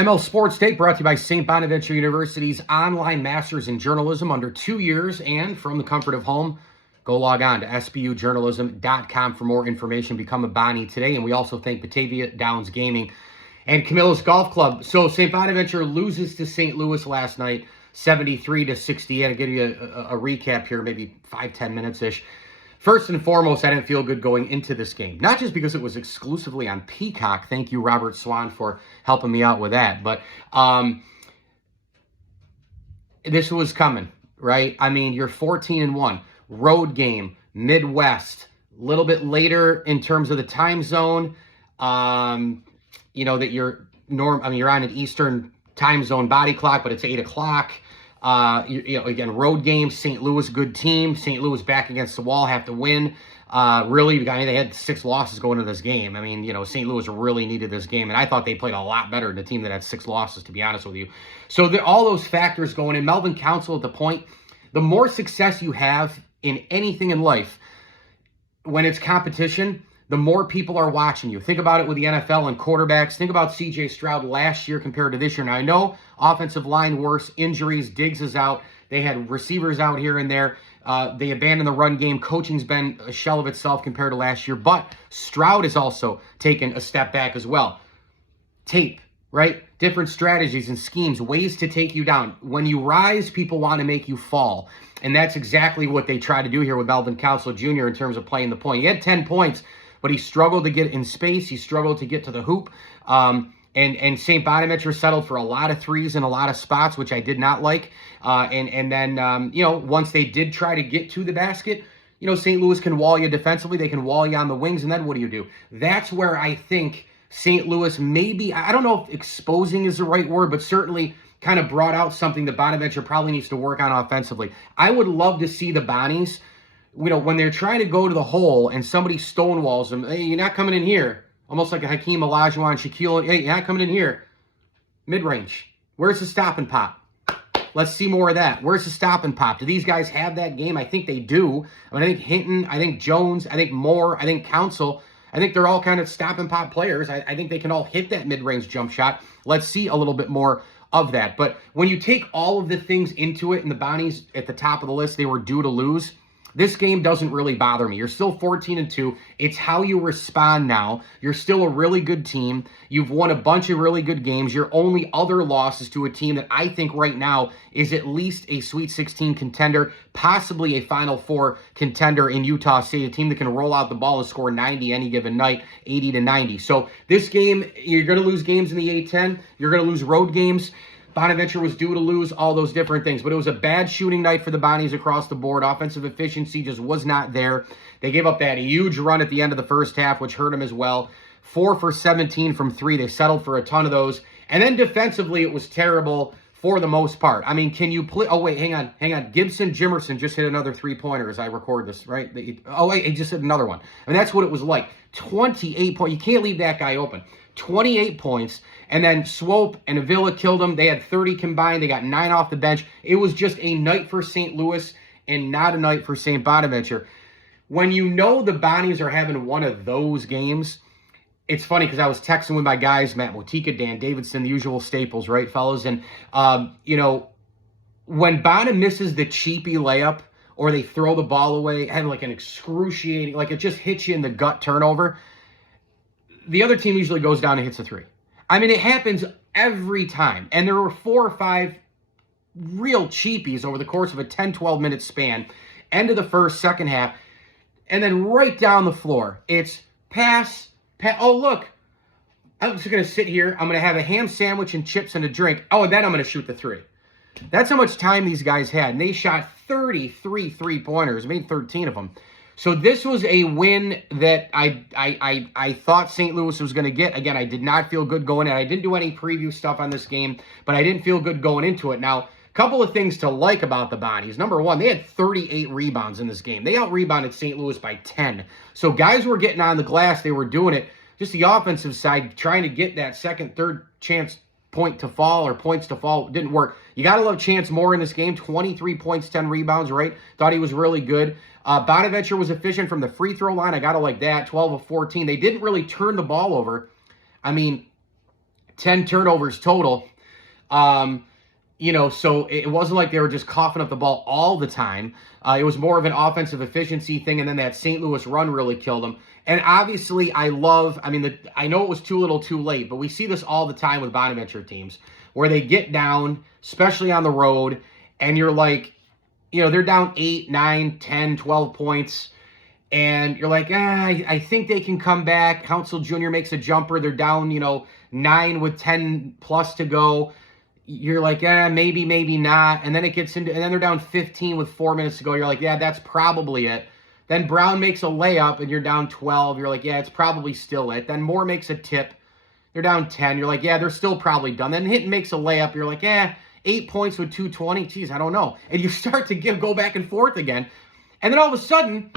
ML Sports Take brought to you by St. Bonaventure University's online Masters in Journalism under 2 years, and from the comfort of home. Go log on to sbujournalism.com for more information. Become a Bonnie today. And we also thank Batavia Downs Gaming and Camillus Golf Club. So St. Bonaventure loses to St. Louis last night, 73-68. I'll give you a recap here, maybe 5-10 minutes-ish. First and foremost, I didn't feel good going into this game. Not just because it was exclusively on Peacock. Thank you, Robert Swan, for helping me out with that. But this was coming, right? I mean, you're 14-1. Road game, Midwest. A little bit later in terms of the time zone. You know that you're on an Eastern time zone body clock, but it's 8 o'clock. Again, road game, St. Louis, good team. St. Louis back against the wall, have to win. They had 6 losses going into this game. I mean, St. Louis really needed this game, and I thought they played a lot better than a team that had 6 losses, to be honest with you. So all those factors going in. Melvin Council at the point, the more success you have in anything in life, when it's competition, the more people are watching you. Think about it with the NFL and quarterbacks. Think about C.J. Stroud last year compared to this year. Now, I know offensive line worse, injuries, Diggs is out. They had receivers out here and there. They abandoned the run game. Coaching's been a shell of itself compared to last year. But Stroud has also taken a step back as well. Tape, right? Different strategies and schemes, ways to take you down. When you rise, people want to make you fall. And that's exactly what they try to do here with Melvin Council Jr. in terms of playing the point. He had 10 points, but he struggled to get in space. He struggled to get to the hoop. And St. Bonaventure settled for a lot of threes in a lot of spots, which I did not like. And then once they did try to get to the basket, St. Louis can wall you defensively. They can wall you on the wings, and then what do? That's where I think St. Louis maybe, I don't know if exposing is the right word, but certainly kind of brought out something that Bonaventure probably needs to work on offensively. I would love to see the Bonnies, when they're trying to go to the hole and somebody stonewalls them, hey, you're not coming in here. Almost like a Hakeem Olajuwon, Shaquille, hey, you're not coming in here. Mid-range. Where's the stop and pop? Let's see more of that. Where's the stop and pop? Do these guys have that game? I think they do. I think Hinton, I think Jones, I think Moore, I think Council, I think they're all kind of stop and pop players. I think they can all hit that mid-range jump shot. Let's see a little bit more of that. But when you take all of the things into it, and the Bonnies at the top of the list, they were due to lose, this game doesn't really bother me. You're still 14-2. It's how you respond now. You're still a really good team. You've won a bunch of really good games. Your only other loss is to a team that I think right now is at least a Sweet 16 contender, possibly a Final Four contender in Utah State, a team that can roll out the ball and score 90 any given night, 80-90. So this game, you're going to lose games in the A-10. You're going to lose road games. Bonaventure was due to lose, all those different things. But it was a bad shooting night for the Bonnies across the board. Offensive efficiency just was not there. They gave up that huge run at the end of the first half, which hurt them as well. 4 for 17 from 3. They settled for a ton of those. And then defensively, it was terrible for the most part. I mean, can you play? Oh, wait, hang on. Gibson Jimerson just hit another 3-pointer as I record this, right? He just hit another one. I mean, that's what it was like. 28 points. You can't leave that guy open. 28 points, and then Swope and Avila killed them. They had 30 combined. They got 9 off the bench. It was just a night for St. Louis and not a night for St. Bonaventure. When the Bonnies are having one of those games, it's funny because I was texting with my guys, Matt Motika, Dan Davidson, the usual staples, right, fellas? And, when Bonner misses the cheapy layup or they throw the ball away, had like an excruciating, like it just hits you in the gut turnover, the other team usually goes down and hits a 3. I mean, it happens every time. And there were 4 or 5 real cheapies over the course of a 10, 12-minute span. End of the first, second half. And then right down the floor, it's pass. Oh, look. I'm just going to sit here. I'm going to have a ham sandwich and chips and a drink. Oh, and then I'm going to shoot the 3. That's how much time these guys had. And they shot 33 three-pointers, made 13 of them. So this was a win that I thought St. Louis was going to get. Again, I did not feel good going in. I didn't do any preview stuff on this game, but I didn't feel good going into it. Now, a couple of things to like about the Bonnies. Number one, they had 38 rebounds in this game. They out-rebounded St. Louis by 10. So guys were getting on the glass. They were doing it. Just the offensive side, trying to get that second, third chance point to fall or points to fall, didn't work. You got to love Chance Moore in this game. 23 points, 10 rebounds, right? Thought he was really good. Bonaventure was efficient from the free throw line. I got to like that. 12 of 14. They didn't really turn the ball over. I mean, 10 turnovers total. So it wasn't like they were just coughing up the ball all the time. It was more of an offensive efficiency thing, and then that St. Louis run really killed them. And obviously, I know it was too little too late, but we see this all the time with Bonaventure teams, where they get down, especially on the road, and you're like, they're down 8, 9, 10, 12 points, and you're like, I think they can come back. Hounsell Jr. makes a jumper. They're down, 9 with 10 plus to go. You're like, maybe, maybe not. And then and then they're down 15 with 4 minutes to go. You're like, yeah, that's probably it. Then Brown makes a layup and you're down 12. You're like, yeah, it's probably still it. Then Moore makes a tip. They're down 10. You're like, yeah, they're still probably done. Then Hinton makes a layup. You're like, 8 points with 2:20. Geez, I don't know. And you start to go back and forth again. And then all of a sudden,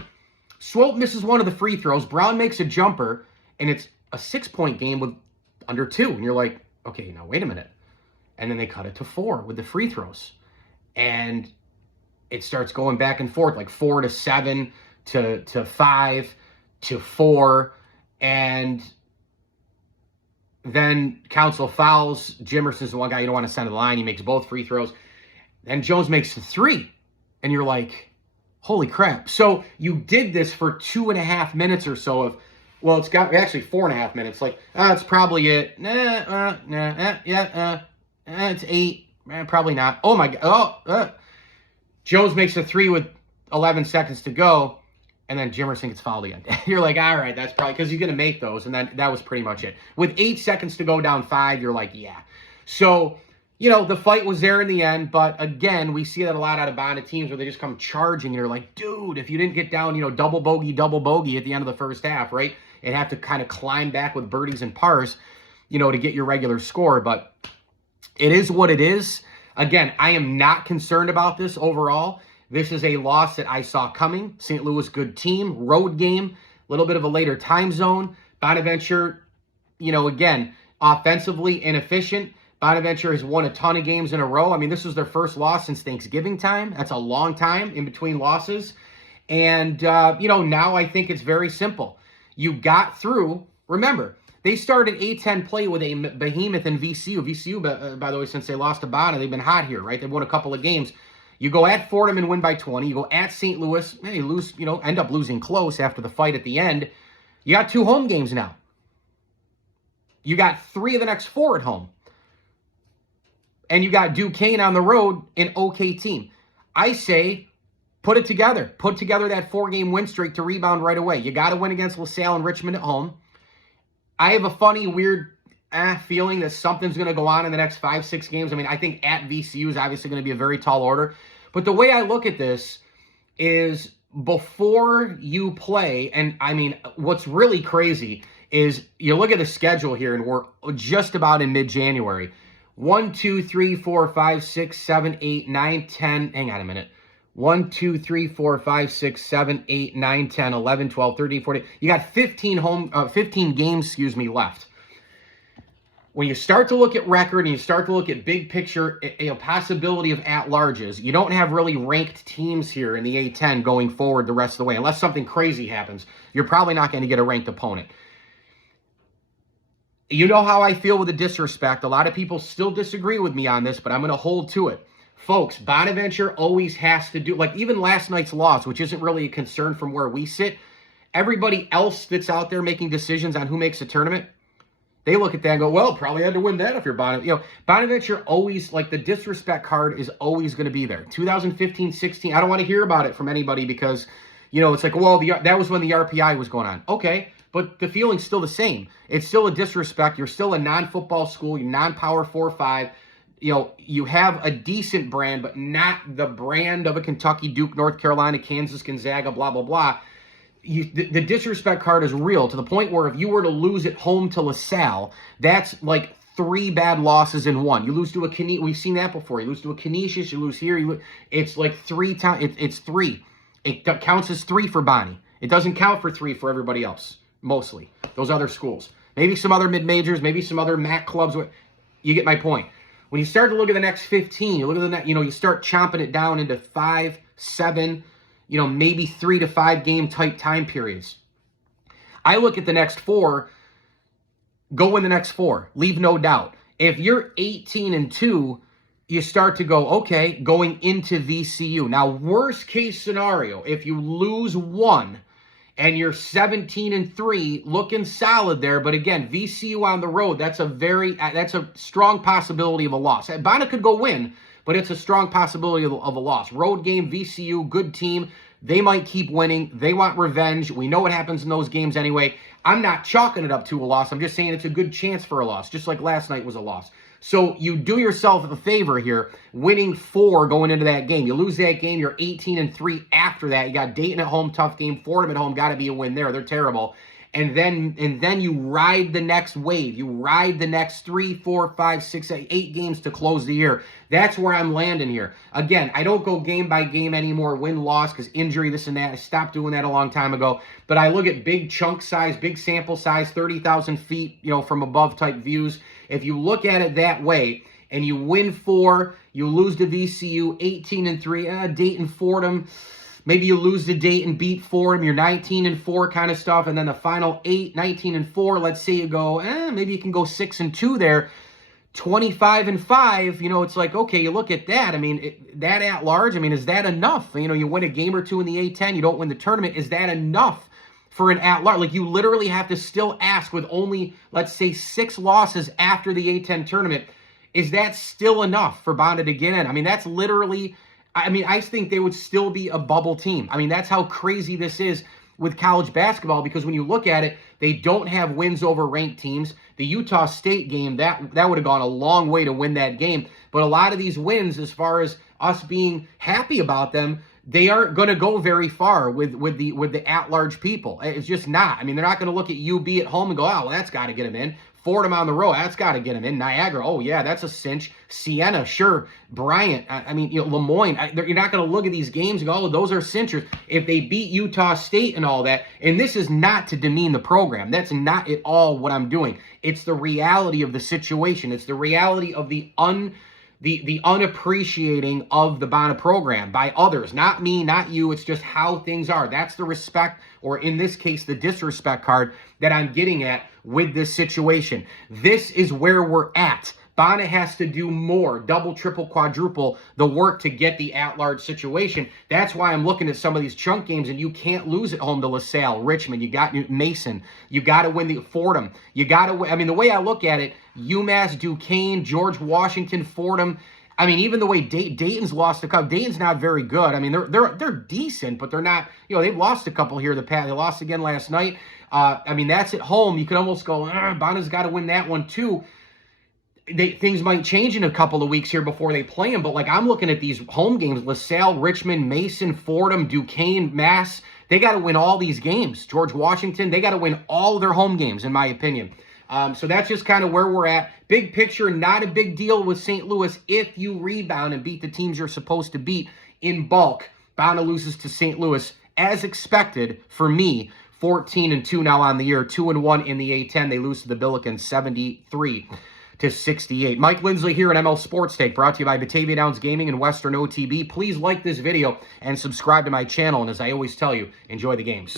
Swope misses one of the free throws. Brown makes a jumper, and it's a 6-point game with under 2. And you're like, okay, now wait a minute. And then they cut it to 4 with the free throws. And it starts going back and forth, like 4 to 7 to 5 to 4. And then Counsell fouls. Jimerson's the one guy you don't want to send to the line. He makes both free throws. Then Jones makes the 3. And you're like, holy crap. So you did this for 2.5 minutes or so of, well, it's got actually 4.5 minutes. Like, it's probably it. It's 8. Probably not. Oh, my God. Jones makes a 3 with 11 seconds to go, and then Jimerson gets fouled again. You're like, all right, that's probably because he's going to make those, and then that was pretty much it. With 8 seconds to go down 5, you're like, yeah. So, the fight was there in the end, but again, we see that a lot out of Bonnet teams where they just come charging, and you're like, dude, if you didn't get down, double bogey at the end of the first half, right? And have to kind of climb back with birdies and pars, to get your regular score, but it is what it is. Again, I am not concerned about this overall. This is a loss that I saw coming. St. Louis, good team, road game, a little bit of a later time zone. Bonaventure, again, offensively inefficient. Bonaventure has won a ton of games in a row. I mean, this was their first loss since Thanksgiving time. That's a long time in between losses. And, now I think it's very simple. You got through, remember, they started A-10 play with a behemoth in VCU. VCU, by the way, since they lost to Bonner, they've been hot here, right? They've won a couple of games. You go at Fordham and win by 20. You go at St. Louis, you lose, end up losing close after the fight at the end. You got 2 home games now. You got 3 of the next 4 at home. And you got Duquesne on the road, an okay team. I say, put it together. Put together that 4-game win streak to rebound right away. You got to win against LaSalle and Richmond at home. I have a funny, weird feeling that something's going to go on in the next 5-6 games. I mean, I think at VCU is obviously going to be a very tall order. But the way I look at this is before you play, and I mean, what's really crazy is you look at the schedule here, and we're just about in mid-January. 1, 2, 3, 4, 5, 6, 7, 8, 9, 10. Hang on a minute. 1, 2, 3, 4, 5, 6, 7, 8, 9, 10, 11, 12, 13, 14. You got 15 games, left. When you start to look at record and you start to look at big picture, a possibility of at-larges, you don't have really ranked teams here in the A-10 going forward the rest of the way. Unless something crazy happens, you're probably not going to get a ranked opponent. You know how I feel with the disrespect. A lot of people still disagree with me on this, but I'm going to hold to it. Folks, Bonaventure always has to do, like even last night's loss, which isn't really a concern from where we sit. Everybody else that's out there making decisions on who makes the tournament, they look at that and go, well, probably had to win that if you're Bonaventure. Bonaventure always, like the disrespect card is always going to be there. 2015-16, I don't want to hear about it from anybody because, it's like, well, that was when the RPI was going on. Okay, but the feeling's still the same. It's still a disrespect. You're still a non-football school. You're non-power 4-5. You have a decent brand, but not the brand of a Kentucky, Duke, North Carolina, Kansas, Gonzaga, blah, blah, blah. The disrespect card is real to the point where if you were to lose at home to LaSalle, that's like 3 bad losses in one. You lose to a Canisius. We've seen that before. You lose to a Canisius. You lose here. It's like 3 times. It's 3. It counts as 3 for Bonnie. It doesn't count for 3 for everybody else, mostly. Those other schools. Maybe some other mid-majors, maybe some other MAC clubs. You get my point. When you start to look at the next 15, you look at you start chomping it down into 5, 7, maybe 3 to 5 game type time periods. I look at the next 4. go win the next 4. Leave no doubt. If you're 18-2, you start to go, okay, going into VCU. Now, worst case scenario, if you lose 1 and you're 17-3, looking solid there. But again, VCU on the road, that's a strong possibility of a loss. Bonna could go win, but it's a strong possibility of a loss. Road game, VCU, good team. They might keep winning. They want revenge. We know what happens in those games anyway. I'm not chalking it up to a loss. I'm just saying it's a good chance for a loss, just like last night was a loss. So you do yourself a favor here, winning 4 going into that game. You lose that game, you're 18-3 after that. You got Dayton at home, tough game. Fordham at home, got to be a win there. They're terrible. And then you ride the next wave. You ride the next 3, 4, 5, 6, 8 games to close the year. That's where I'm landing here. Again, I don't go game by game anymore, win-loss, because injury, this and that. I stopped doing that a long time ago. But I look at big chunk size, big sample size, 30,000 feet, from above type views. If you look at it that way, and you win 4, you lose to VCU, 18-3, Dayton, Fordham. Maybe you lose the date and beat Fordham, you're 19-4 kind of stuff, and then the final 8, 19-4, let's say you go, maybe you can go 6-2 there, 25-5, it's like, okay, you look at that, that at large, is that enough? You win a game or 2 in the A-10, you don't win the tournament, is that enough for an at large? Like, you literally have to still ask with only, let's say, 6 losses after the A-10 tournament, is that still enough for Bonna to get in? That's literally... I think they would still be a bubble team. That's how crazy this is with college basketball, because when you look at it, they don't have wins over ranked teams. The Utah State game, that would have gone a long way to win that game. But a lot of these wins, as far as us being happy about them, they aren't going to go very far with the at-large people. It's just not. They're not going to look at UB at home and go, oh, well, that's got to get them in. Fordham on the road, that's got to get him in. Niagara, oh yeah, that's a cinch. Siena, sure. Bryant, Lemoyne. You're not going to look at these games and go, oh, those are cinchers. If they beat Utah State and all that, and this is not to demean the program. That's not at all what I'm doing. It's the reality of the situation. It's the reality of the unappreciating of the Bonna program by others. Not me, not you. It's just how things are. That's the respect, or in this case, the disrespect card that I'm getting at with this situation. This is where we're at. Bonna has to do more, double, triple, quadruple the work to get the at-large situation. That's why I'm looking at some of these chunk games, and you can't lose at home to LaSalle, Richmond. You got Mason. You got to win the Fordham. You got to win. The way I look at it, UMass, Duquesne, George Washington, Fordham. Even the way Dayton's lost a couple. Dayton's not very good. They're decent, but they're not. They've lost a couple here. They lost again last night. That's at home. You could almost go, Bonna's got to win that one too. Things might change in a couple of weeks here before they play them, but I'm looking at these home games: LaSalle, Richmond, Mason, Fordham, Duquesne, Mass. They got to win all these games. George Washington, they got to win all their home games, in my opinion. So that's just kind of where we're at. Big picture, not a big deal with St. Louis if you rebound and beat the teams you're supposed to beat in bulk. Bonna loses to St. Louis, as expected for me. 14-2 now on the year, 2-1 in the A-10. They lose to the Billikens 73-68. Mike Lindsley here at ML Sports Take, brought to you by Batavia Downs Gaming and Western OTB. Please like this video and subscribe to my channel. And as I always tell you, enjoy the games.